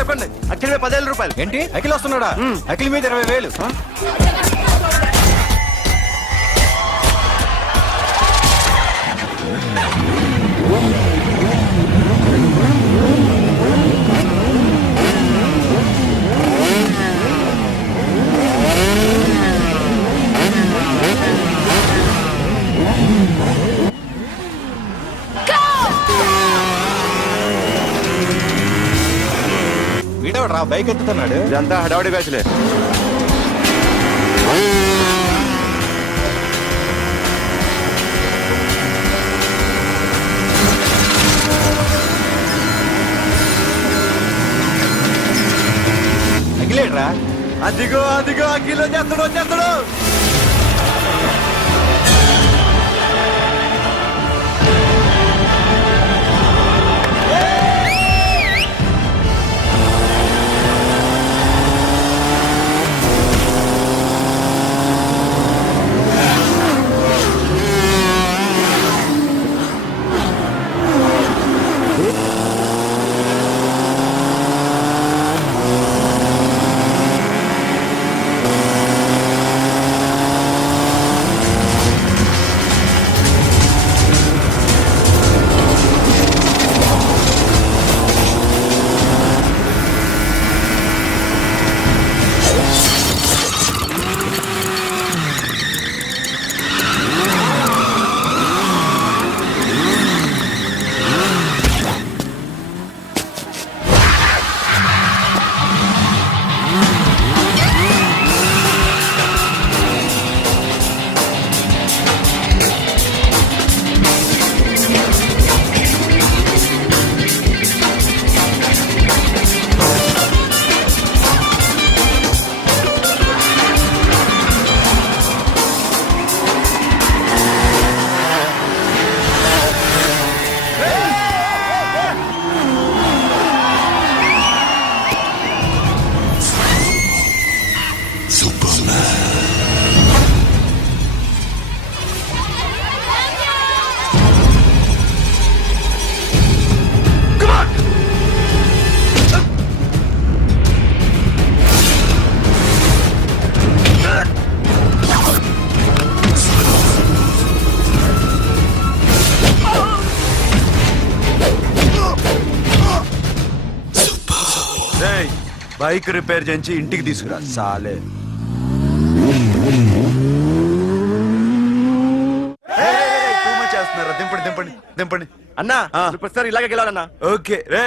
చెప్పండి అఖిల్ మీద 10,000 రూపాయలు. ఏంటి అఖిల్ వస్తున్నాడా? అఖిల్ మీద 20,000. వీడవడ్రా బైక్ ఎత్తుతున్నాడు. ఇదంతా హడావడి బ్యాచ్లే. అఖిలేడ్రా? అదిగో అదిగో అఖిల్ వచ్చేస్తాడు. బైక్ రిపేర్ చేయించి ఇంటికి తీసుకురా సాలే. చేస్తున్నారా? దింపండి అన్నా. ప్రతిసారి ఇలాగే గెలాలన్నా. ఓకే రే,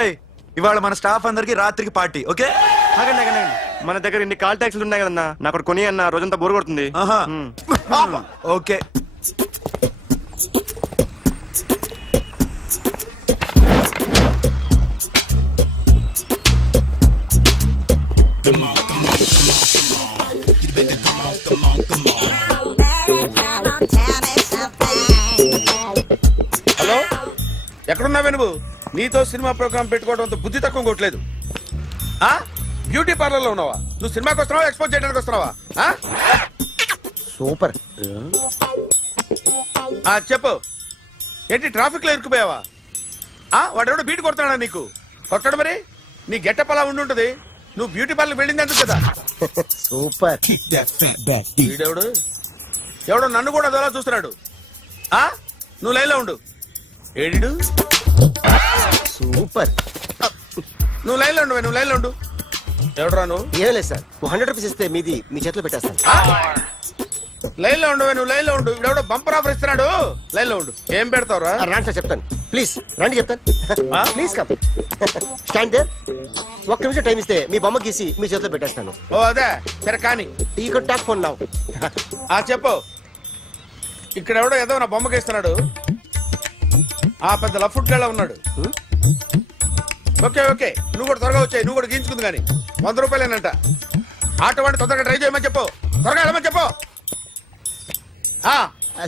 ఇవాళ మన స్టాఫ్ అందరికి రాత్రికి పార్టీ. ఓకే మన దగ్గర ఇన్ని కాల్ ట్యాక్సీలు ఉన్నాయి కదన్నా, నాకు కొని అన్న రోజంతా బోర్ కొడుతుంది. ఓకే హలో, ఎక్కడున్నావే నువ్వు? నీతో సినిమా ప్రోగ్రామ్ పెట్టుకోవడంతో బుద్ధి తక్కువ కొట్టలేదు. బ్యూటీ పార్లర్ లో ఉన్నావా? నువ్వు సినిమాకి వస్తున్నావా, ఎక్స్పోజ్ చేయడానికి వస్తున్నావా? సూపర్. చెప్పు, ఏంటి ట్రాఫిక్ లో ఇరుక్కుపోయావా? వాడెవడో బీట్ కొడతాడా నీకు? కొట్టడు మరి. నీ గెట్టప్ అలా ఉండుంటది. నువ్వు బ్యూటీ పార్లర్ వెళ్ళింది ఎందుకు కదా? సూపర్. వీడెవడు? ఎవడో నన్ను కూడా అదోలా చూస్తున్నాడు. నువ్వు లైన్ లో ఉండు. ఏడు సూపర్. నువ్వు లైన్ లో ఉండు. ఎవడరా నువ్వు? ఏం లేదు సార్, 100 రూపీస్ ఇస్తే మీది మీ చేతిలో పెట్టేస్తాను. లైన్ లో నువ్వు లైన్ లో ఉండు. ఇవిడెవడో బంపర్ ఆఫర్ ఇస్తున్నాడు. లైన్ లో ఉండు. ఏం పెడతావురా? రాండి సార్, చెప్తాను. ప్లీజ్ రండి, చెప్తాను. Please come. Stand there. ఒక్క నిమిషం టైం ఇస్తే మీ బొమ్మ గీసి మీ చేతిలో పెట్టేస్తాను. ఓ అదే సరే కానీ. ఈ కుడ్ టాక్ ఫోన్ నౌ. చెప్పు. ఇక్కడ ఎవడో ఏదో నా బొమ్మకి ఇస్తున్నాడు. పెద్ద లఫుట్ గళ్ళ ఉన్నాడు. ఓకే ఓకే, నువ్వు కూడా త్వరగా వచ్చాయి. నువ్వు కూడా గీంచుకుంది కానీ 100 రూపాయలేనంట. ఆటో వాడిని తొందరగా ట్రై చేయమని చెప్పు. త్వరగా వెళ్ళమని చెప్పు.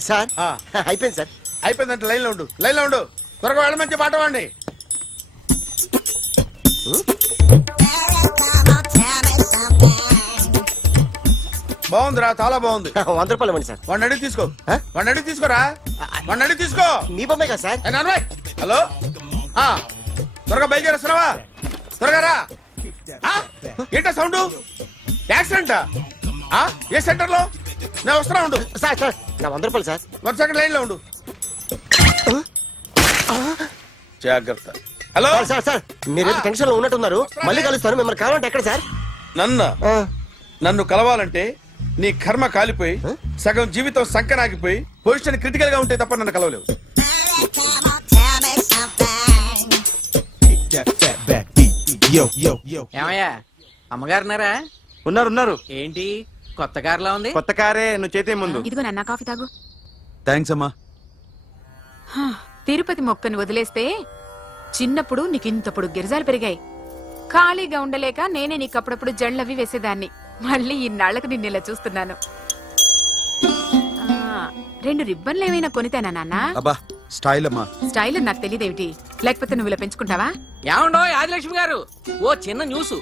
సార్ అయిపోయింది సార్. అయిపోయిందంటే లైన్ లో ఉండు. త్వరగా వెళ్ళమని చెప్పు ఆటో వాడిని. బాగుందిరా, చాలా బాగుంది. 100 రూపాయలు ఇవ్వండి సార్. వాడిని అడిగి తీసుకో. తీసుకోరా. వాడిని అడిగి తీసుకో. మీ బొమ్మే కదా సార్. హలో, త్వరగా బయలుదేరేస్తున్నావా? త్వరగా రా. ఏంటా సౌండ్? యాక్సిడెంటా? ఏ సెంటర్ లో? నేను వస్తున్నా ఉండు. సార్ సార్ నా 100 రూపాయలు సార్. 1 సెకండ్ లైన్ లో ఉండు. జాగ్రత్త. హలో సార్ సార్ సార్ మీరేదో టెన్షన్ లో ఉన్నట్టున్నారు. మళ్ళీ కలుస్తాను. మిమ్మల్ని కావాలంటే ఎక్కడ సార్? నన్ను కలవాలంటే నీ కర్మ కాలిపోయి సగం జీవితం సంకనాగిపోయి పొజిషన్ క్రిటికల్ గా ఉంటే తప్ప నన్ను కలవలేవు. ఏమయ్యా అమ్మగారున్నారా? ఉన్నారు ఏంటి కొత్త కారులా ఉంది? కొత్త కారే, నువ్వు చేతే ముందు. ఇదిగో నాన్న కాఫీ తాగు. థ్యాంక్స్ అమ్మా. హా, తిరుపతి మొక్కను వదిలేస్తే చిన్నప్పుడు నీకింతప్పుడు గిరిజాలు పెరిగాయి. ఖాళీగా ఉండలేక నేనే నీకు అప్పుడప్పుడు జళ్ళవి వేసేదాన్ని. మళ్ళీ ఇన్నాళ్లకు నిన్ను ఇలా చూస్తున్నాను. 2 రిబ్బన్లు ఏమైనా కొనితేనా నాన్న? అబ్బా స్టైల్ అమ్మా. స్టైల్ అని నాకు తెలియదేమిటి? లేకపోతే నువ్వు ఇలా పెంచుకుంటావా? ఏమండో ఆదిలక్ష్మి గారు, ఓ చిన్న న్యూస్.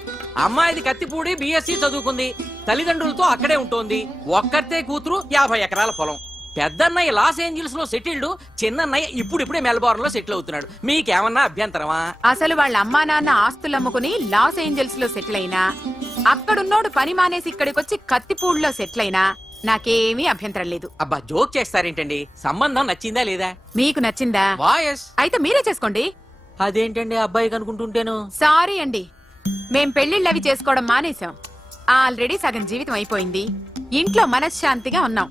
అమ్మాయిది కత్తిపూడి BSc చదువుకుంది, తల్లిదండ్రులతో అక్కడే ఉంటోంది. ఒక్కరితే కూతురు, 50 ఎకరాల పొలం. పెద్దన్నయ్య లాస్ ఏంజల్స్ లో సెటిల్డ్, చిన్నన్నయ్య ఇప్పుడిప్పుడే మెల్బోర్న్ లో సెటిల్ అవుతున్నాడు. మీకేమన్నా అభ్యంతరమా? అసలు వాళ్ళ అమ్మా నాన్న ఆస్తులు అమ్ముకుని లాస్ ఏంజల్స్ లో సెటిల్ అయినా, అక్కడున్నోడు పని మానేసి ఇక్కడికొచ్చి కత్తిపూడిలో సెటిల్ అయినా నాకేమీ అభ్యంతరం లేదు. అబ్బా జోక్ చేస్తారేంటండి? సంబంధం నచ్చిందా లేదా? మీకు నచ్చిందా? వాయస్ అయితే మీరే చేసుకోండి. అదేంటండి అబ్బాయి కనుకుంటుంటేను? సారీ అండి, మేం పెళ్లిళ్ళు అవి చేసుకోవడం మానేశాం. ఆల్రెడీ సగం జీవితం అయిపోయింది. ఇంట్లో మనశ్శాంతిగా ఉన్నాం.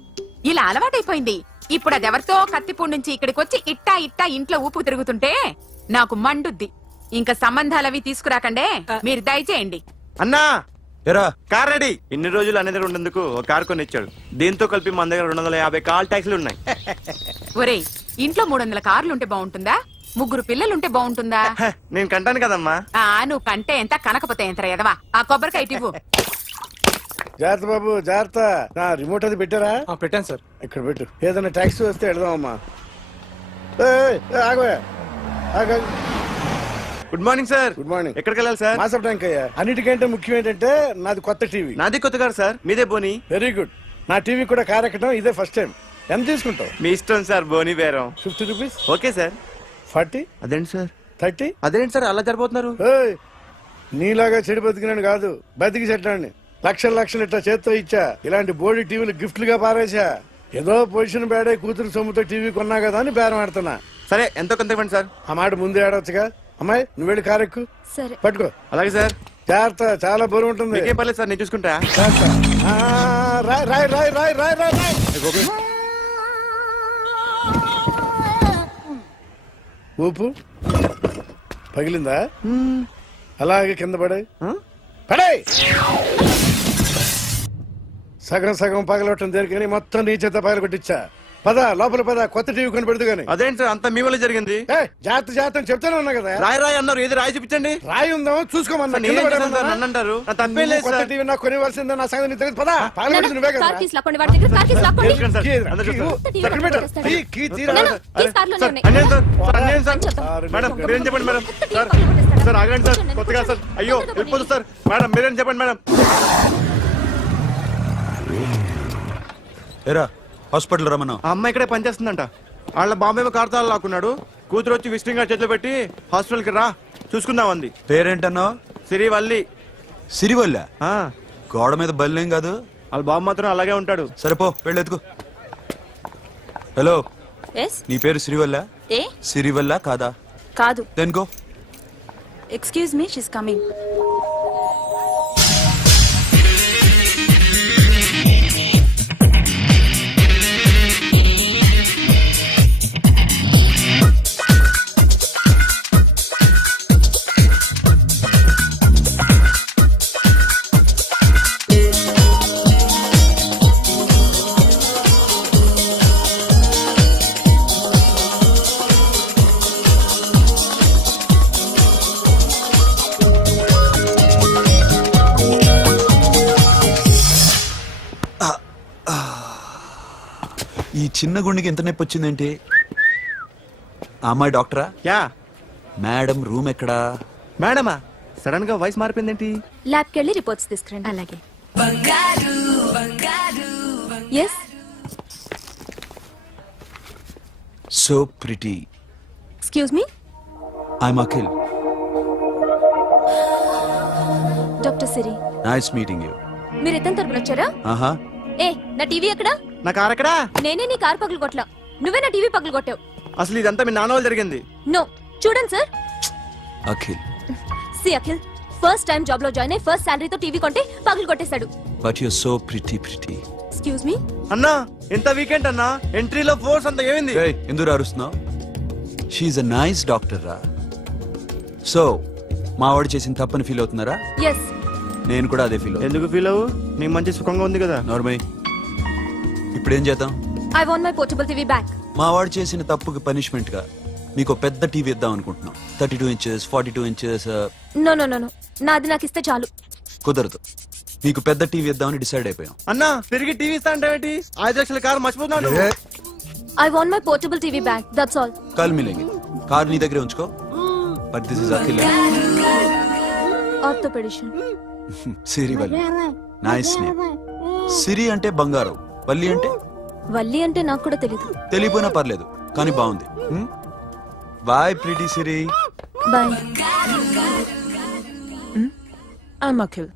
ఇలా అలవాటైపోయింది. ఇప్పుడు అదెవరితో కత్తిపూడి నుంచి ఇక్కడికి వచ్చి ఇట్టా ఇట్టా ఇంట్లో ఊపుకు తిరుగుతుంటే నాకు మండుద్ది. ఇంకా సంబంధాలవి తీసుకురాకండే, మీరు దయచేయండి. అన్నా ఎరా కార్ రెడీ. ఇన్ని రోజులు అనే దగ్గర ఉండేందుకు ఒక కార్ కొని ఇచ్చాడు. దీంతో కలిపి మన దగ్గర 250 కాల్ ట్యాక్సీలు ఉన్నాయి. ఒరేయ్, ఇంట్లో 300 కార్లు ఉంటే బాగుంటుందా? 3 పిల్లలుంటే బాగుంటుందా? హ, నేను కంటాను కదమ్మా. నువ్వు కంటే ఎంత కనకపోతే ఎంత ఎదవా. ఆ కొబ్బరికాయ ఇవ్వు. జాగ్రత్త బాబు జాగ్రత్త. నా రిమోట్ అది పెట్టారా? పెట్టాను సార్. ఇక్కడ పెట్టు. ఏదైనా ట్యాక్సీ వస్తే వెళదామమ్మా. ఆగవే ఆగ. Good morning sir. Good morning. ఎక్కడికి వెళ్ళాలి సార్? మాసప్ ట్యాంక్ అయ్యా. అన్నిటికంటే ముఖ్యం ఏంటంటే నాది కొత్త టీవీ. నాది కొత్త కారు సార్, మీదే బోని. Very good. నా టీవీ కూడా కార్ ఎక్కడం ఇదే ఫస్ట్ టైం. ఎంత తీసుకుంటావు? మీ ఇష్టం సార్, బోని బేరం. 50 రూపీస్. Okay sir. 40, అదేంటి సార్? 30. అదేంటి సార్ అలా జరిపోతున్నారు? నీలాగా చెడు బతికినాను కాదు, బతికి చెట్లాన్ని. లక్షలు ఇట్లా చేత్తో ఇచ్చా. ఇలాంటి బోర్డు టీవీలు గిఫ్ట్లుగా పారేసా. ఏదో పొజిషన్ బేడే కూతురు సొమ్ముతో టీవీ కొన్నా కదా అని బేరం ఆడుతున్నా. సరే ఎంతో కొంత ఇవ్వండి సార్. ఆ మాట ముందే ఆడవచ్చుగా. అమ్మాయి నువ్వు వెళ్ళి కారు ఎక్కు. సరే పట్టుకో. అలాగే సార్. జాగ్రత్త, చాలా బరువు ఉంటుంది. మీకేం పర్లేదు సార్, నేను చూసుకుంటా. జాగ్రత్త. రాయ్ రాయ్ రాయ్ రాయ్ రాయ్ రాయ్ రాయ్. ఊపు పగిలిందా? అలాగే కింద పడే పడే. సగం సగం పగలవటం దేనికని మొత్తం నీ చేత పగల కొట్టించా. పద లోపల పద, కొత్త టీవీ కొని పెడదు గాని. అదేంటి సార్ అంతా మీ వల్ల జరిగింది? జాగ్రత్త అని చెప్తానే ఉన్నా కదా. రాయి అన్నారు, ఏది రాయి చూపించండి. రాయి ఉందామో చూసుకోమన్నా. నేనేం చేశాను సార్? నన్ను అంటారు. నా తప్పేం లేదు కొత్త సార్. టీవీ నాకు కొనివ్వాల్సిందే. నా సంగతి నీకు తెలియదు. పద పగలగొట్టింది నువ్వే కదా. కార్ కీస్ లాక్కోండి, వాడి దగ్గర కార్ కీస్ లాక్కోండి. తెలుసు సార్. కీ ఏదిరా? అందరూ కీ చూస్తారు. ఇవ్వు. ఎక్కడ పెట్టు? కీ తీరా. కీస్ కార్లోనే సార్, ఉన్నాయి. అన్యాయం సార్. సార్, అన్యాయం సార్. మేడం మీరేం చెప్పండి మేడం. సార్ సార్ ఆగండి సార్, కొత్తగా సార్. అయ్యో వెళ్ళిపోదు సార్. మేడం మీరేం చెప్పండి మేడం. ఎరా హాస్పిటల్ రమ్మన్నా. ఆ అమ్మాయి ఇక్కడే పనిచేస్తుందంట. వాళ్ళ బాంబేమో కార్తాలు లాక్కున్నాడు. కూతురు వచ్చి విజిటింగ్ కార్డ్ చేతిలో పెట్టి హాస్పిటల్కి రా చూసుకుందాం అంది. పేరేంటన్నావు? సిరివల్లి. సిరివల్ల? ఆ, గోడ మీద బల్లేం కాదు. వాళ్ళ బాబు మాత్రం అలాగే ఉంటాడు. సరిపో వెళ్ళెత్తుకు. హలో, ఎస్ నీ పేరు సిరివల్ల? ఏ సిరివల్ల కాదా? కాదు. దెన్కో. Excuse me, she's coming. ఈ చిన్న గుండెకి ఎంత నొప్పి వచ్చిందేంటి? ఆ అమ్మాయి డాక్టరా? యా. మేడం రూమ్ ఎక్కడా? మేడమా సడన్ గా వాయిస్ మారిపోయిందేంటి? ల్యాబ్కి వెళ్ళి రిపోర్ట్స్ తీసుకురండి. అలాగే. Yes. So pretty. Excuse me. I'm Akhil. Doctor Siri. Nice meeting you. మీరు ఇతని తరపున వచ్చారా? ఆహా. ఏ నా టీవీ ఎక్కడా? నా కార్ ఎక్కడా? నేనే నీ కారు పగలు కొట్టలా, నువ్వే నా టీవీ పగలు కొట్టావు. అసలు ఇదంతా మీ నాన్న వాళ్ళు జరిగింది. నో, చూడండి sir. Akhil, see Akhil, first time job లో జాయిన్ అయ్యి ఫస్ట్ శాలరీతో టీవీ కొంటే పగలు కొట్టేశాడు. But you so pretty. Excuse me. అన్నా ఎంత వీకెండ్ అన్నా, ఎంట్రీలో ఫోర్స్ అంత ఏమైంది? ఎందుకు అరుస్తున్నావు? షీఈ్ అ నైస్ డాక్టర్ రా. సో మా వాడు చేసిన తప్పని ఫీల్ అవుతున్నారా? ఎస్. నేను కూడా అదే ఫీల్ అవుతున్నా. ఎందుకు ఫీల్ అవ్వు? నీకు మంచి సుఖంగా ఉంది కదా. నార్మల్. ఇప్పుడు ఏం చేద్దాం? I want my portable TV back. మా వాడు చేసిన తప్పుకి పనిష్మెంట్ గా మీకు పెద్ద టీవీ ఇద్దాం అనుకుంటున్నాం. 32 inches, 42 inches. No no no no, నాది నాకు ఇస్తే చాలు. కుదరదు. మీకు పెద్ద టీవీ ఇద్దామని డిసైడ్ అయిపోయాం. అన్నా తిరిగి టీవీ ఇస్తా అంటే 5 లక్షల కారు మర్చిపోతున్నాడు. I want my portable TV back, that's all. కల్ మిలేంగే. కార్ నీ దగ్గరే ఉంచుకో. But this is Akhil. Orthopedician. Sirivalli. Nice name. Siri అంటే బంగారం, వల్లి అంటే వల్లి అంటే నాకు కూడా తెలీదు. తెలియపోయినా పర్లేదు, కానీ బాగుంది. Bye pretty Siri. Bye. I'm Akhil.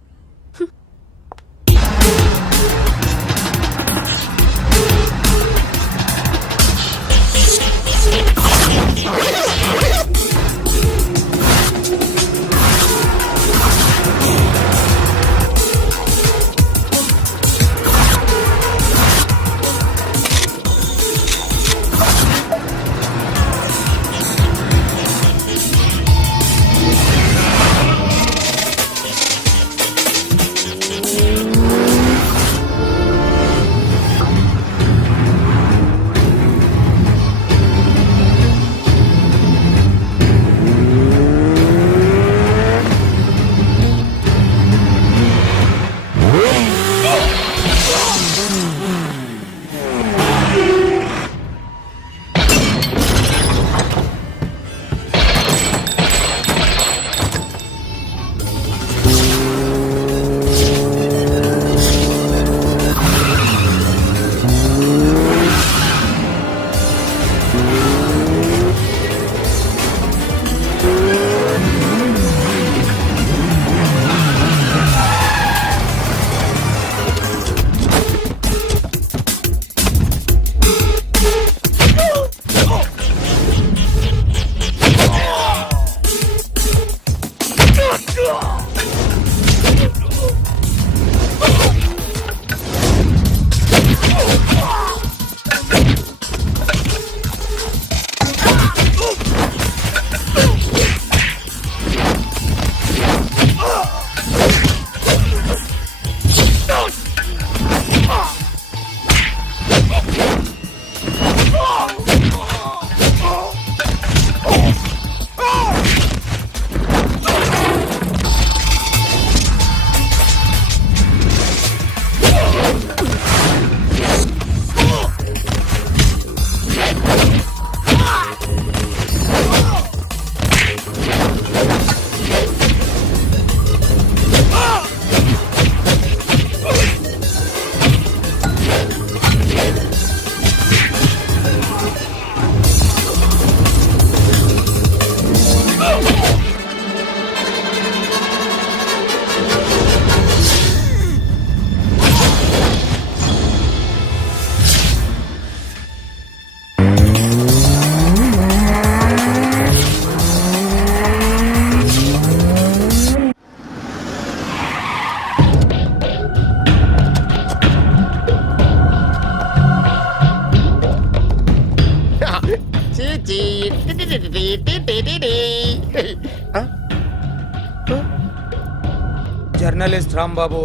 Journalist Rambabu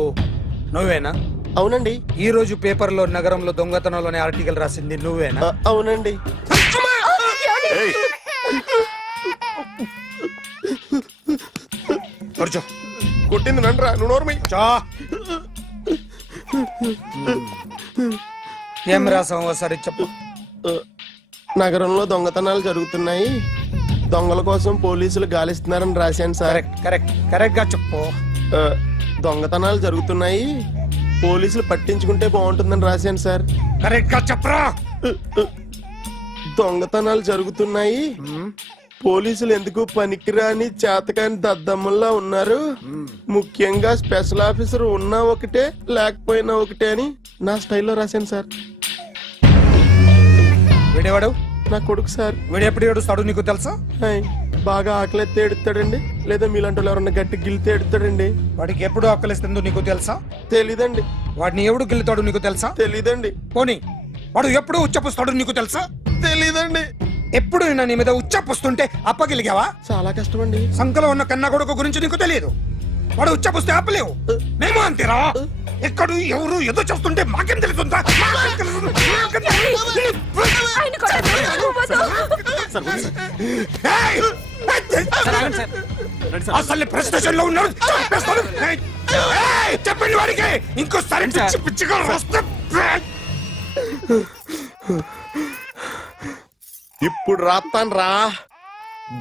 నువ్వేనా? అవునండి. ఈ రోజు పేపర్లో నగరంలో దొంగతనంలోనే ఆర్టికల్ రాసింది నువ్వేనా? అవునండి. కూర్చో. కొట్టింది నండ్రా, నువ్వు నోర్మి. ఏం రాసావు ఒకసారి చెప్పు. నగరంలో దొంగతనాలు జరుగుతున్నాయి, దొంగల కోసం పోలీసులు గాలిస్తున్నారని రాశాను సార్. కరెక్ట్ గా చెప్పు. దొంగతనాలు జరుగుతున్నాయి, పోలీసులు పట్టించుకుంటే బాగుంటుందని రాశాను సార్. కరెక్ట్ గా చెప్పరా. దొంగతనాలు జరుగుతున్నాయి, పోలీసులు ఎందుకు పనికిరాని చేతకాని దద్దమ్మల్లా ఉన్నారు. ముఖ్యంగా స్పెషల్ ఆఫీసర్ ఉన్నా ఒకటే లేకపోయినా ఒకటే అని నా స్టైల్లో రాశాను సార్. వీడేవాడు? నా కొడుకు సార్. వీడు ఎప్పుడు ఏడుస్తాడు నీకు తెలుసా? హాయ్, బాగా ఆకలిస్తే ఎడుతాడండి, లేదా మీలాంటి వాళ్ళు ఎవరన్నా గట్టి గిల్తే ఎడుతాడండి. వాడికి ఎప్పుడు ఆకలిస్తుందో నీకు తెలుసా? తెలీదండి. వాడిని ఎవడు గిల్లుతాడు నీకు తెలుసా? తెలీదండి. పోనీ వాడు ఎప్పుడు ఉచ్చపుస్తాడు నీకు తెలుసా? తెలీదండి. ఎప్పుడు నీ మీద ఉచ్చపుస్తుంటే అప్పగిలిగావా? చాలా కష్టం అండి. సంకలో ఉన్న కన్న కొడుకు గురించి నీకు తెలియదు. వాడు ఉచ్చపుస్తే ఆపలేవు. మేము అంతేరా. ఎక్కడు ఎవరు ఏదో చేస్తుంటే మాకేం తెలుస్తుందా? ఏయ్! అసలు ప్రెస్టేషన్ లో ఉన్నాడు. చంపేస్తాను. ఏయ్! చెప్పండి వాడికి ఇంకోసారి పిచ్చి పిచ్చిగా వస్తే ఇప్పుడు రాత్తాను రా.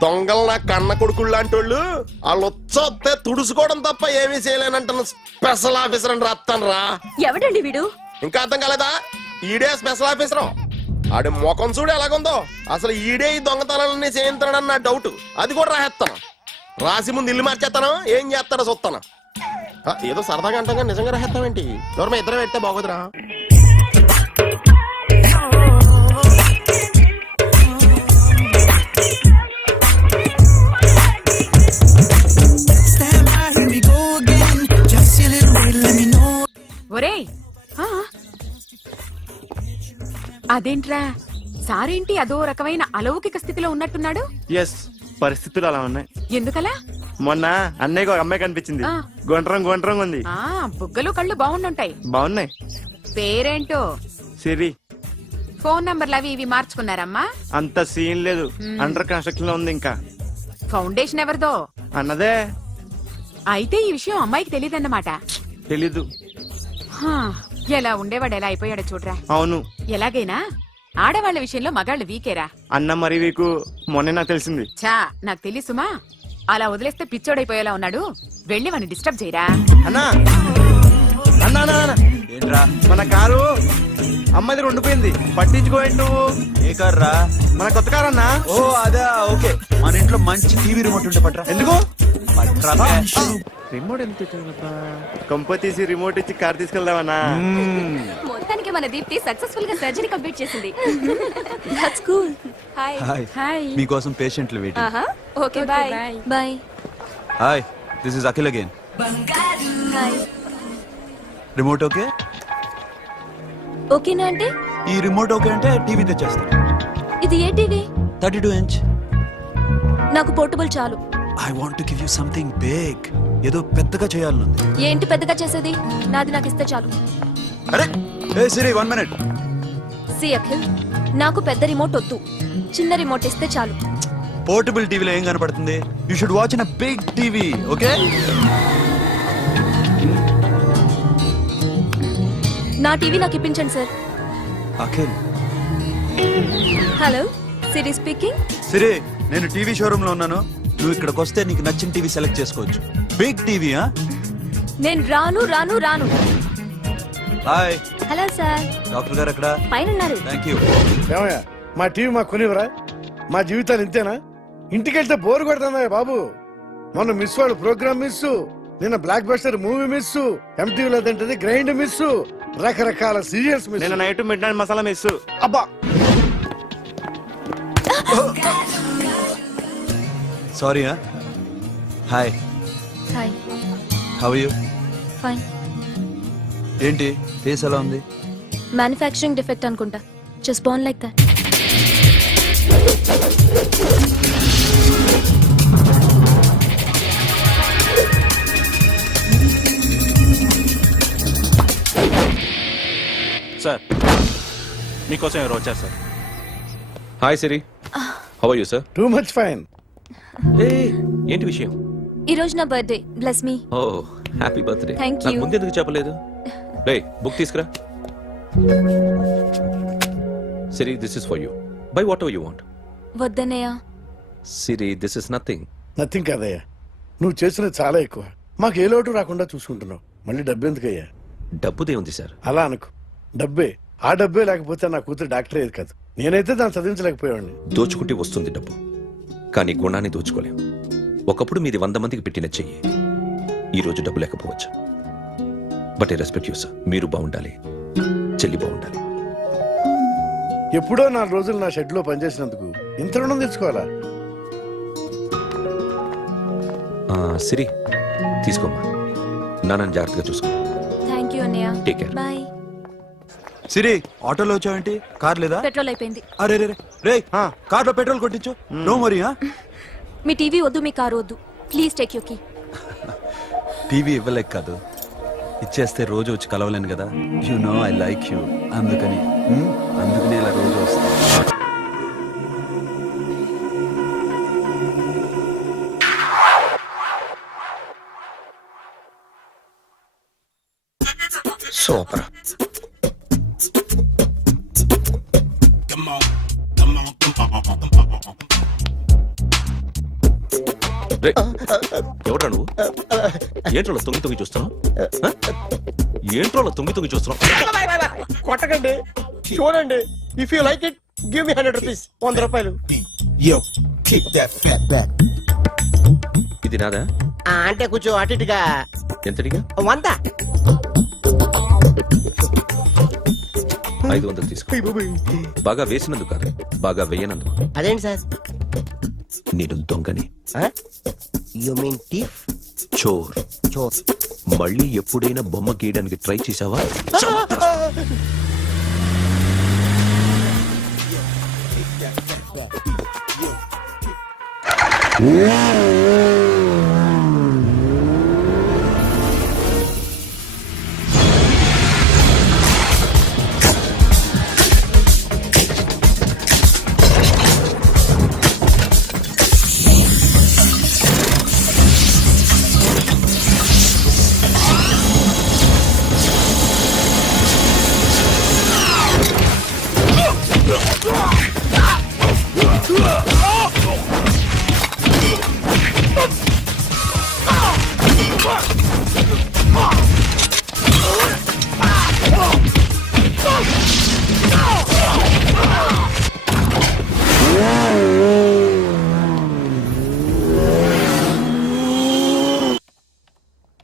దొంగలు నా కన్న కొడుకులు లాంటి వాళ్ళు వాళ్ళు వచ్చొస్తే తుడుచుకోవడం తప్ప ఏమీ చేయలేనంటున్న స్పెషల్ ఆఫీసర్ అని రాత్తాను రా. ఎవడండి వీడు? ఇంకా అర్థం కాలేదా? ఈడే స్పెషల్ ఆఫీసర్. ఆడి ముఖం చూడు ఎలాగుందో. అసలు ఈడే ఈ దొంగతనాలన్నీ చేయించాడని నా డౌట్. అది కూడా రాసేస్తాను. రాసి ముందు ఇల్లు మార్చేస్తాను. ఏం చేస్తాడో చూస్తాను. ఏదో సరదాగా అంటాం కానీ నిజంగా రాసేస్తామేంటి? ఎవరు ఇద్దరం పెడితే బాగోదురా. ఒరేయ్, ఆ? అదేంట్రా సారేంటి అదో రకమైన అలౌకిక స్థితిలో ఉన్నట్టున్నాడు? ఎస్, పరిస్థితులు అలా ఉన్నాయి. ఎందుకలా? మొన్న అన్నయ్యకు ఒక అమ్మాయి కనిపించింది. ఆ. గుండ్రం ఉంది. ఆ బుగ్గలు కళ్ళు బాగుండుంటాయి. బాగున్నాయి. పేరేంటో? సిరి. ఫోన్ నంబర్లు అవి ఇవి మార్చుకున్నారమ్మా? అంత సీన్ లేదు. అండర్ కన్స్ట్రక్షన్ లో ఉంది. ఇంకా ఫౌండేషన్ ఎవరిదో? అన్నదే. అయితే ఈ విషయం అమ్మాయికి తెలియదన్నమాట. తెలీదు. హా, ఎలా ఉండేవాడు ఎలా అయిపోయాడో చూడరా. అవును. ఎలాగైనా ఆడవాళ్ల విషయంలో మగాళ్ళు వీకేరా. అన్న మరి వీకు మొన్నే నాకు తెలిసింది. చా, నాకు తెలుసుమా. అలా వదిలేస్తే పిచ్చోడైపోయేలా ఉన్నాడు. వెళ్ళి వాడిని డిస్టర్బ్ చేయరా. అన్నా అన్నా అన్నా, ఏంట్రా? మన కారు అమ్మాయి దగ్గర ఉండిపోయింది. పట్టించుకోండి నువ్వు. ఏ కార్ రా? మన కొత్త కారు అన్నా. ఓ అదా, ఓకే. మన ఇంట్లో మంచి టీవీ రిమోట్ ఉంటే పట్రా. ఎందుకు? పట్రా. రిమోట్ ఎంత కంప తీసి రిమోట్ ఇచ్చి కార్ తీసుకెళ్దామన్నా. మొత్తానికి మన దీప్తి సక్సెస్ఫుల్ గా సర్జరీ కంప్లీట్ చేసింది. That's cool. హాయ్. హాయ్. మీకోసం పేషెంట్లు వెయిటింగ్. ఆహా. Okay, bye. Bye. Hi, this is Akhil again. Hi. Remote okay? ఓకేనా అంటే? ఈ రిమోట్ ఓకే అంటే టీవీ తెచ్చేస్తాను. ఇది ఏ టీవీ? 32 inch. నాకు పోర్టబుల్ చాలు. I want to give you something big. ఏదో పెద్దగా చేయాలనుంది. ఏంటి పెద్దగా చేసేది? నాది నాకు ఇస్తే చాలు. అరే ఏ సిరి, 1 minute. సి అఖిల్, నాకు పెద్ద రిమోట్ వద్దు. చిన్న రిమోట్ ఇస్తే చాలు. పోర్టబుల్ టీవీలో ఏం కనపడుతుంది? You should watch in a big TV, okay? నా టీవీ నాకు ఇప్పించండి sir. Akhil. Hello, Siri speaking. Siri, నేను టీవీ షోరూమ్ లో ఉన్నాను. నువ్వు ఇక్కడికి వస్తే నీకు నచ్చిన టీవీ సెలెక్ట్ చేసుకోవచ్చు. Big TV. నేను రాను రాను రాను. హాయ్. Hello sir. డాక్టర్ గారు ఎక్కడ? పైన ఉన్నారు. Thank you. ఏమయ్యా, మా టీవీ మాకు కొనివరా? మా జీవితాలు ఇంతేనా? ఇంటికెళ్తే బోర్ కొడుతుందా బాబు? మొన్న మిస్ వాళ్ళు ప్రోగ్రామ్ మిస్, నిన్న బ్లాక్ బస్టర్ మూవీ మిస్, ఎంటీవీలో తింటది గ్రైండ్ మిస్, రకరకాల సీరియల్స్ మిస్. నేను night midnight masala miss. అబ్బా, sorry. Hi. Hi. How are you? Fine. ఏంటి ఫేస్ ఎలా ఉంది? మ్యానుఫ్యాక్చరింగ్ డిఫెక్ట్ అనుకుంటా. Just born like that. Sir, మీకోసం ఎవరు వచ్చారు sir? Hi Siri, how are you sir? Too much fine. ఏంటి విషయం? ఈ రోజు నా birthday. Bless me. Oh happy birthday. Thank you. ముందు ఎందుకు చెప్పలేదు? రే బుక్ తీసుకురా. Siri, this is for you. By whatever you want. వద్దన్నయ్య. Siri, this is nothing. Nothing కాదయ్యా, నువ్వు చేసినది చాలా ఎక్కువ. మాకు ఏ లోటు రాకుండా చూసుకుంటున్నావు. మళ్ళీ డబ్బు ఎందుకయ్యా? డబ్బుదే ఉంది సార్. అలా అనుకో, డబ్బే. ఆ డబ్బే లేకపోతే నా కూతురు డాక్టర్ అయ్యేది కాదు. నేనైతే దాన్ని చదివించలేకపోయావాడిని. దోచుకుంటే వస్తుంది డబ్బు, కానీ గుణాన్ని దోచుకోలేం. ఒకప్పుడు మీది 100 మందికి పెట్టిన చెయ్యి ఈరోజు డబ్బు లేకపోవచ్చు. But I respect you sir. మీరు బాగుండాలి, చెల్లి బాగుండాలి. ఎప్పుడో 4 రోజులు నా షెడ్ లో పనిచేసినందుకు ఇంత రుణం తెచ్చుకోవాలా? సిరి తీసుకోమ్మా. నాన్నని జాగ్రత్తగా చూసుకో. థ్యాంక్ యూ అన్నయ్య. Take care. బాయ్. సిరి ఆటోలో వచ్చావేంటి? కార్ లేదా? పెట్రోల్ అయిపోయింది. అరే రే రే కార్లో పెట్రోల్ కొట్టించు. నో మరి. మీ టీవీ వద్దు, మీ కారు వద్దు. Please take you key. TV ఇవ్వలేక కాదు, ఇచ్చేస్తే రోజు వచ్చి కలవలేను కదా. You know I like you. అందుకని ఇలా రోజు వస్తా. సూపర్. ఎవడ్రా నువ్వు? ఏంట్రోలో తొంగి తొంగి చూస్తున్నావు? ఏంట్రోలో తొంగి తొంగి చూస్తున్నావు? కొట్టకండి, చూడండి. If you like it give me 100 rupees. 100 రూపాయలు. ఇది నాదా? అంటే కొంచెం అటు ఇటుగా. ఎంతడిగా? 100. 500 తీసుకో. బాగా వేసినందుకు కాదు, బాగా వేయనందుకు. అదేంటి సార్? నేను దొంగని. You mean thief? చోర్. చోర్. మళ్ళీ ఎప్పుడైనా బొమ్మ గీయడానికి ట్రై చేసావా?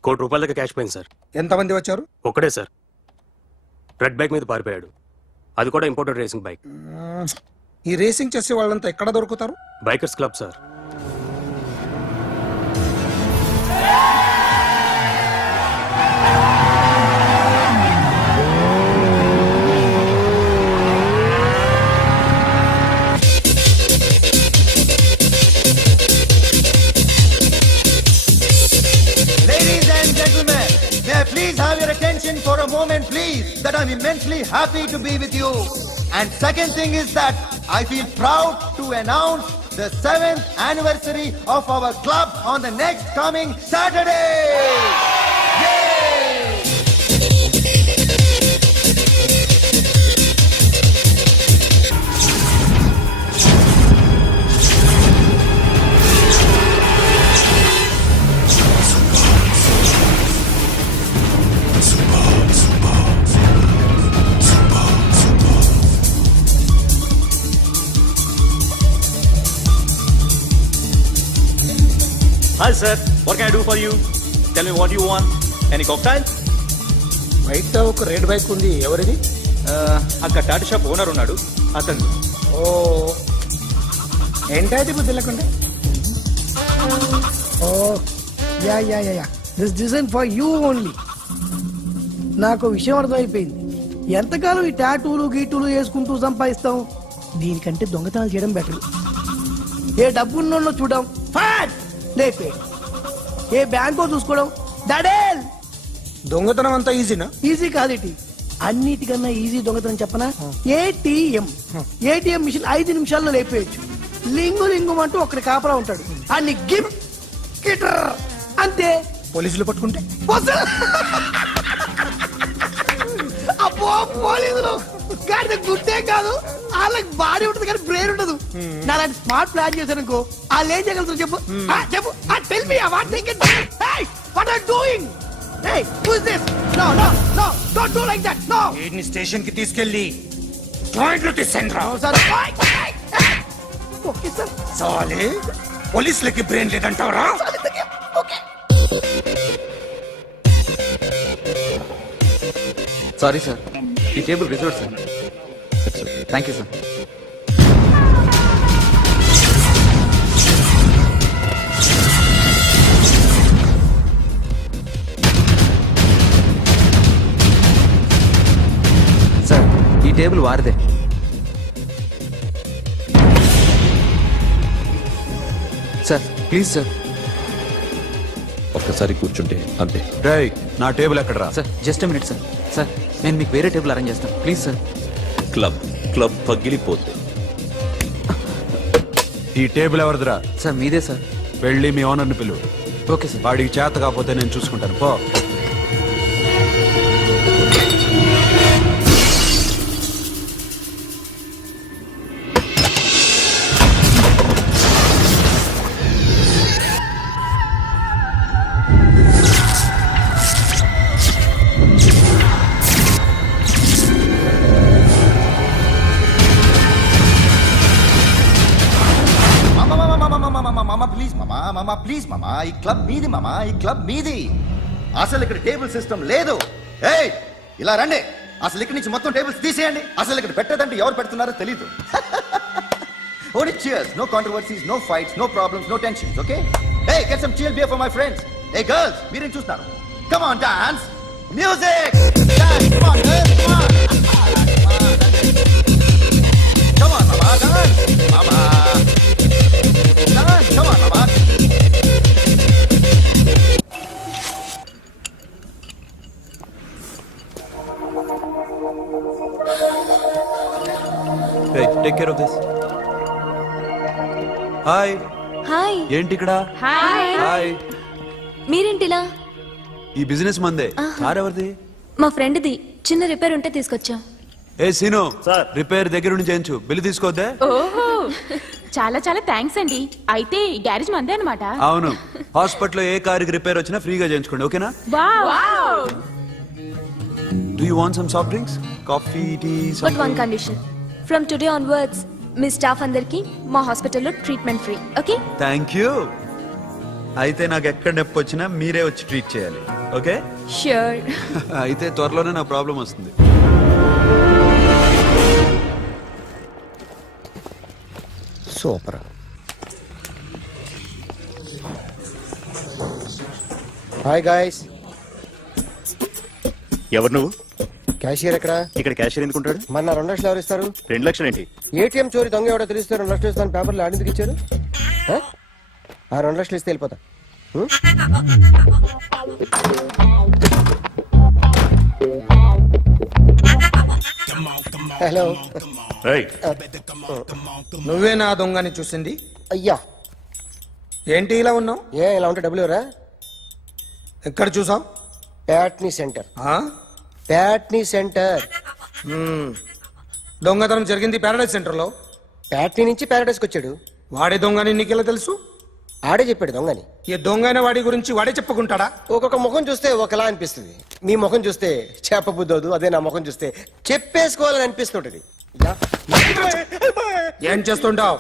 ₹1 కోటి క్యాష్ పోయింది సార్. ఎంతమంది వచ్చారు? ఒక్కడే సార్. రెడ్ బైక్ మీద పారిపోయాడు. అది కూడా ఇంపోర్టెడ్ రేసింగ్ బైక్. ఈ రేసింగ్ చేసే వాళ్ళంతా ఎక్కడ దొరుకుతారు? Bikers club sir. Ladies and gentlemen, may I please have your attention for a moment, please, that I'm immensely happy to be with you. And second thing is that I feel proud to announce the 7th anniversary of our club on the next coming Saturday. Yay! Hi sir, what can I do for you? Tell me what you want. Any cocktail? బయట ఒక red bike ఉంది, ఎవరిది? అక్కడ Tata shop owner ఉన్నాడు, అతను. ఓ, ఏంటది బుద్ధి లేకుండా? Oh yeah yeah yeah yeah, this design for you only. నాకు విషయం అర్థమైపోయింది. ఎంతకాలం ఈ టాటూలు గీటూలు వేసుకుంటూ సంపాదిస్తాం? దీనికంటే దొంగతనాలు చేయడం బెటర్. ఏ డబ్బున్నోళ్ళు చూడడం ఫాట్ లేపే, ఏ బ్యాంకో చూసుకోవడం దడేల్. దొంగతనం అంతా ఈజీనా? ఈజీ కాదు, అన్నిటికన్నా ఈజీ దొంగతనం చెప్పనా? ఏటీఎం మిషన్ 5 నిమిషాల్లో లేపేయచ్చు. లింగు లింగు అంటూ ఒకటి కాపలా ఉంటాడు, అన్ని గిఫ్ట్ అంతే. పోలీసులు పట్టుకుంటే అబ్బో, పోలీసులు గాడి గుట్టే కాదు, వాళ్ళకి బాడీ ఉంటుంది కానీ బ్రెయిన్ ఉండదు. నాలాంటి స్మార్ట్ ప్లాన్ చేశాను, వాళ్ళు ఏం చేయగలుగుతారు చెప్పు? చెప్పు, tell me what they can do. Hey, what are doing? Hey, who is this? No no no, don't do like that. No, వీడిని స్టేషన్ కి తీసుకెళ్ళి జాయింట్లు తీసేయండి రా. సార్ ఓకే సార్ సాలే పోలీసులకి బ్రెయిన్ లేదంటావరా? సారీ సార్, ఈ table reserve sir. Thank you sir. Sir, ఈ టేబుల్ వారిదే. Sir please sir. ఒక్కసారి కూర్చుంటే అంతే. రేయ్, నా టేబుల్ ఎక్కడరా? Sir just minute sir. Sir నేను మీకు వేరే టేబుల్ అరేంజ్ చేస్తాను ప్లీజ్ సార్. క్లబ్ పగిలిపోద్ది. ఈ టేబుల్ ఎవరిదిరా? సార్ మీదే సార్. వెళ్ళి మీ ఓనర్ని పిలువు. Okay sir. వాడికి చేత కాకపోతే నేను చూసుకుంటాను. పో. మామా ప్లీజ్ మామా, ఈ క్లబ్ మీది మామా, ఈ క్లబ్ మీది. అసలు ఇక్కడ టేబుల్ సిస్టమ్ లేదు. ఏయ్ ఇలా రండి, అసలు ఇక్కడ నుంచి మొత్తం టేబుల్స్ తీసేయండి. అసలు ఇక్కడ పెట్టదంటే ఎవరు పెడుతున్నారో తెలీదు. Only cheers, no controversies, no fights, no problems, no tensions, okay? Hey, get some chill beer for my friends. Hey girls, మీరేం చూస్తున్నారు? Come on, dance. Music. Dance, come on, girls, come on. Come on, mama, dance. Mama. Dance, come on, mama. Hey, take care of this. Hi. Hi. ఏంటి ఇక్కడ? Hi. Hi. మీరేంటిలా? ఈ business మందే. Car ఎవరిది? మా ఫ్రెండ్ది. చిన్న repair ఉంటే తీసుకొచ్చా. ఏ scene, sir. Repair దగ్గర నుంచి చేయించు. బిల్లు తీసుకోవద్దే? ఓహో, చాలా చాలా థ్యాంక్స్ అండి. అయితే ఈ గ్యారేజ్ మందే అనమాట. అవును. హాస్పిటల్లో ఏ కారుకి రిపేర్ వచ్చినా ఫ్రీగా చేయించుకోండి, ఓకేనా? Wow. Do you want some soft drinks? Coffee, tea? But one condition. From today onwards మీ స్టాఫ్ అందరికి మా హాస్పిటల్లో treatment free. Okay? Thank you. అయితే నాకు ఎక్కడ నొప్పి వచ్చినా మీరే వచ్చి ట్రీట్ చేయాలి, ఓకే? ష్యూర్. అయితే త్వరలోనే నా ప్రాబ్లం వస్తుంది. సూపర్. Hi guys. ఎవరు నువ్వు? క్యాషియర్ ఎక్కడ? ఇక్కడ క్యాషియర్ ఎందుకుంటాడు? మన 2 లక్షలు ఎవరు ఇస్తారు? 2 లక్షలు ఏంటి? ఏటీఎం చోరీ దొంగ ఎవడో తెలిస్తే 2 లక్షలు ఇస్తాను పేపర్లు ఆడిందుకు ఇచ్చారు. ఆ 2 లక్షలు ఇస్తే వెళ్ళిపోతా. హలో. ఏయ్, నువ్వే నా దొంగని చూసింది? అయ్యా, ఏంటి ఇలా ఉన్నావు? ఇలా ఉంటే డబ్బులు ఎవరా? ఎక్కడ చూసావు? ప్యాట్నీ సెంటర్. దొంగతనం జరిగింది ప్యారడైజ్ సెంటర్ లో. ప్యాట్నీ నుంచి ప్యారడైస్కి వచ్చాడు. వాడే దొంగని నీకెలా తెలుసు? ఆడే చెప్పాడు దొంగని. ఈ దొంగైన వాడి గురించి వాడే చెప్పుకుంటాడా? ఒక్కొక్క ముఖం చూస్తే ఒకలా అనిపిస్తుంది. మీ ముఖం చూస్తే చెప్పబుద్దోదు, అదే నా ముఖం చూస్తే చెప్పేసుకోవాలని అనిపిస్తుంటది. ఏం చేస్తుంటావు?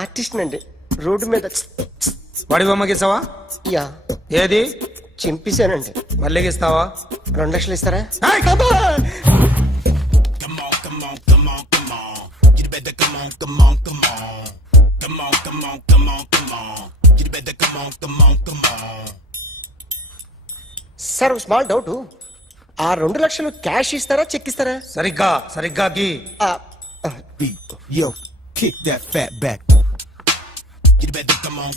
ఆర్టిస్ట్ అండి. రోడ్డు మీద వాడి బొమ్మ గీసావా? యా, ఏది? చింపేశానండి. మళ్ళీ గీస్తావా? 2 లక్షలు ఇస్తారా? సార్, ఒక స్మాల్ డౌట్. ఆ 2 లక్షలు క్యాష్ ఇస్తారా, చెక్ ఇస్తారా? సరిగ్గా గీ. Yo, kick that fat back. You better come on.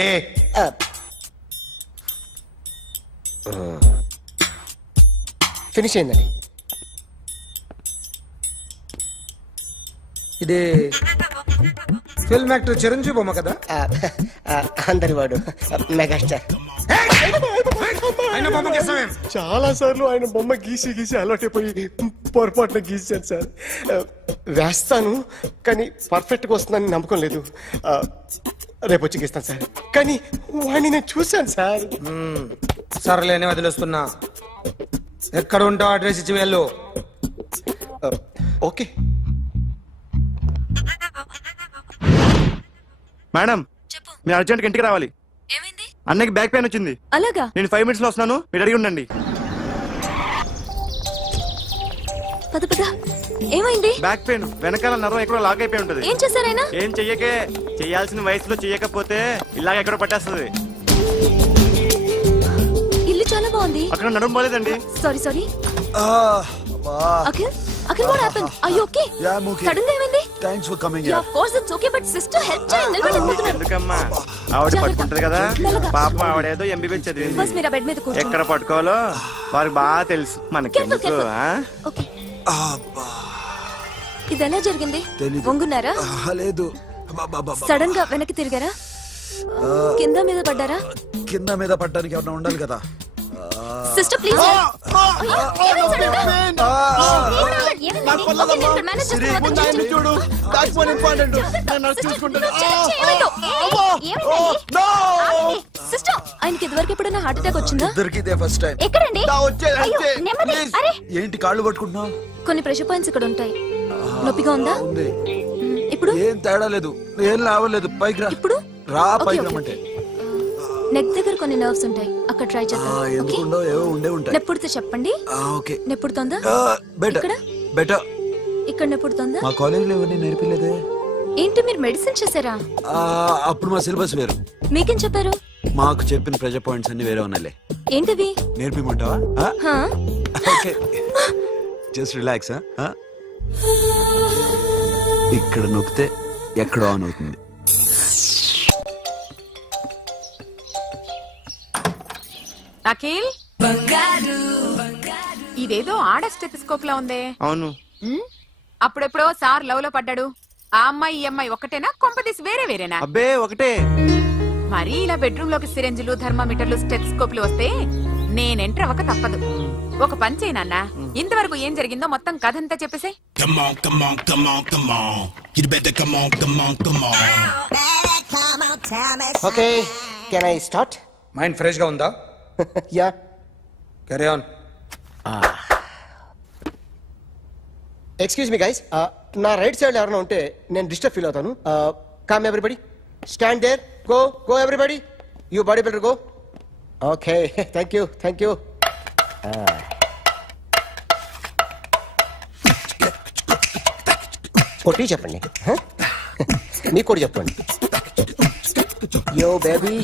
A finish అయిందండి. ఇది ఫిల్మ్ యాక్టర్ చిరంజీవి బొమ్మ కదా? అందరి వాడు మెగాస్టార్. ఆయన బొమ్మ గీసావేం? చాలా సార్లు ఆయన బొమ్మ గీసి అలవాటైపోయి పొరపాటున గీసాను సార్. వేస్తాను, కానీ పర్ఫెక్ట్ గా వస్తుందని నమ్మకం లేదు. రేపు వచ్చి గీస్తాను సార్. కానీ వాడిని నేను చూశాను సార్. సర్లేనే వదిలేస్తున్నా. ఎక్కడ ఉంటావు అడ్రస్ ఇచ్చి వెళ్ళు. ఓకే మేడం మీరు అర్జెంట్ ఇంటికి రావాలి. ఏమైంది? అన్నకి బ్యాక్ పెయిన్ వచ్చింది. అలాగా? నేను 5 minutes లో వస్తున్నాను, మీరు అడిగి ఉండండి. పద పద. ఏమైంది? బ్యాక్ పెయిన్ వెనకాల నరం ఎక్కడో లాక్ అయిపోయి ఉంటది. ఏం చేశారైనా? ఏం చెయ్యకే, చెయ్యాల్సిన వయసులో చెయ్యకపోతే ఇలాగ ఎక్కడో పట్టేస్తుంది. ఇల్లు చాలా బాగుంది. అక్కడ నడుము పోలేదండి. Sorry sorry. Akhil Akhil what happened? Are you okay? Sudden గా ఏమైంది? Thanks for coming yeah of course it's okay but sister help చేయండి. నిలబడలేకపోతున్నారు. ఎందుకమ్మా ఆవిడ పట్టుకుంటది కదా, పాపం ఆవిడేదో ఎంబీబీఎస్ చదివింది. బస్ మీరు ఆ బెడ్ మీద కూర్చోండి. ఎక్కడ పట్టుకోవాలో వారికి బాగా తెలుసు, మనకెందుకు? Careful, ఆ? ఓకే. ఇది ఎలా జరిగింది? వంగున్నారా? లేదు, సడన్ గా వెనక్కి తిరిగారా? కింద మీద పడ్డారా? కింద మీద పడ్డానికి ఏమన్నా ఉండాలి కదా. Sister please. చూడు బ్యాక్ ఫోన్ ఇంపార్టెంట్, నేను నర్స్ చూసుకుంటాను. సిస్టర్ ఆయనకి ఇదివరకు ఎప్పుడైనా హార్ట్ అటాక్ వచ్చిందా? ఇద్దరికి ఇదే ఫస్ట్ టైం. ఎక్కడండి? వచ్చేది అరే ఏంటి కాళ్ళు పట్టుకుంటున్నావు? కొన్ని ప్రెషర్ పాయింట్స్ ఇక్కడ ఉంటాయి. నొప్పిగా ఉందా? ఉంది. ఇప్పుడు ఏం తేడా లేదు, ఏం లావలేదు. పైకి రా. ఇప్పుడు రా, ఓకే, పైకి ఓకే. రమ్మంటే. నెక్ దగ్గర కొన్ని నర్వ్స్ ఉంటాయి, అక్కడ ట్రై చేద్దాం. ఓకే? ఎందుకుండో ఏవో ఉండే ఉంటాయి. నెప్పుడుతో చెప్పండి. ఓకే. నెప్పుడుతోందా? బెటర్ ఇక్కడ? బెటర్. ఇక్కడ నెప్పుడుతోందా? మా కాలేజీలో ఎవరిని నేర్పిలేదే. ఏంటి మీరు మెడిసిన్ చేశారా? అప్పుడు మా సిలబస్ వేరు. మీకేం చెప్పారు? మాకు చెప్పిన ప్రెజర్ పాయింట్స్ అన్ని వేరే ఉన్నాయిలే. ఏంటివి? నేర్పిమంటావా? హా? Okay, just relax. ఇక్కడ నొక్కితే ఎక్కడ ఆన్ అవుతుంది. అఖిల్ ఇదేదో ఆడ స్టెథోస్కోప్ లా ఉందే. అవును. ఉమ్, అప్పుడెప్పుడో సార్ లవ్ లో పడ్డాడు. ఆ అమ్మాయి ఈ అమ్మాయి ఒకటేనా, కొంపదీసి వేరే వేరేనా? అబ్బే ఒకటే. మరి ఇలా బెడ్రూమ్ లోకి సిరెంజులు, థర్మామీటర్లు, స్టెథోస్కోప్లు వస్తే నేను ఎంటర్ అవ్వక తప్పదు. ఒక పని చేయి నాన్న, ఇంతవరకు ఏం జరిగిందో మొత్తం కథ అంతా చెప్పేసే. Okay, can I start? Mind fresh గా ఉందా? Yeah. Carry on. Excuse me guys, నా రైట్ సైడ్ ఎవరైనా ఉంటే నేను డిస్టర్బ్ ఫీల్ అవుతాను. Come everybody, stand there, go go everybody, you body builder go. Okay, thank you thank you. కొట్టి చెప్పండి, మీకు కూడా చెప్పండి. Yo baby,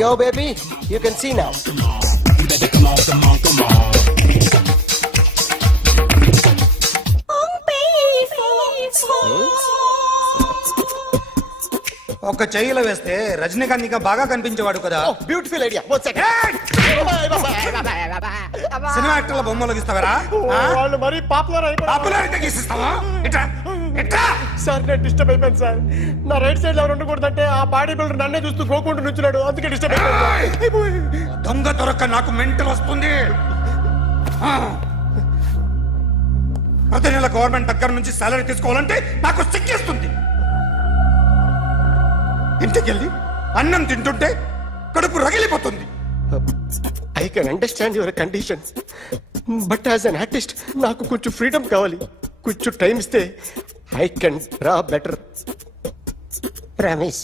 yo baby, you can see now. ఒక చెయ్యిలో వేస్తే రజనీకాంత్ ఇంకా బాగా కనిపించేవాడు కదా. Oh, beautiful idea. One second. Cinema యాక్టర్ల బొమ్మలు గీస్తావరా? వాళ్ళు మరీ పాపులర్ అయిపోయారు. పాపులారిటీ గీసిస్తావా? ఇట్రా ఇట్రా. సార్ నేను డిస్టర్బ్ అయిపోయాను సార్. నా రైట్ సైడ్ ఎవరు ఉండకూడదంటే ఆ బాడీ బిల్డర్ నన్నే చూస్తూ గోకుంటూ నుంచున్నాడు, అందుకే డిస్టర్బ్ అయిపోయాను. దొంగ దొరక్క నాకు మెంటల్ వస్తుంది. ప్రతి నెల గవర్నమెంట్ దగ్గర నుంచి సాలరీ తీసుకోవాలంటే నాకు సిగ్గేస్తుంది. ఇంటికెళ్ళి అన్నం తింటుంటే కడుపు రగిలిపోతుంది. I can understand your conditions, but as an artist, నాకు కొంచెం ఫ్రీడమ్ కావాలి. కొంచెం టైం ఇస్తే I can draw better. Promise.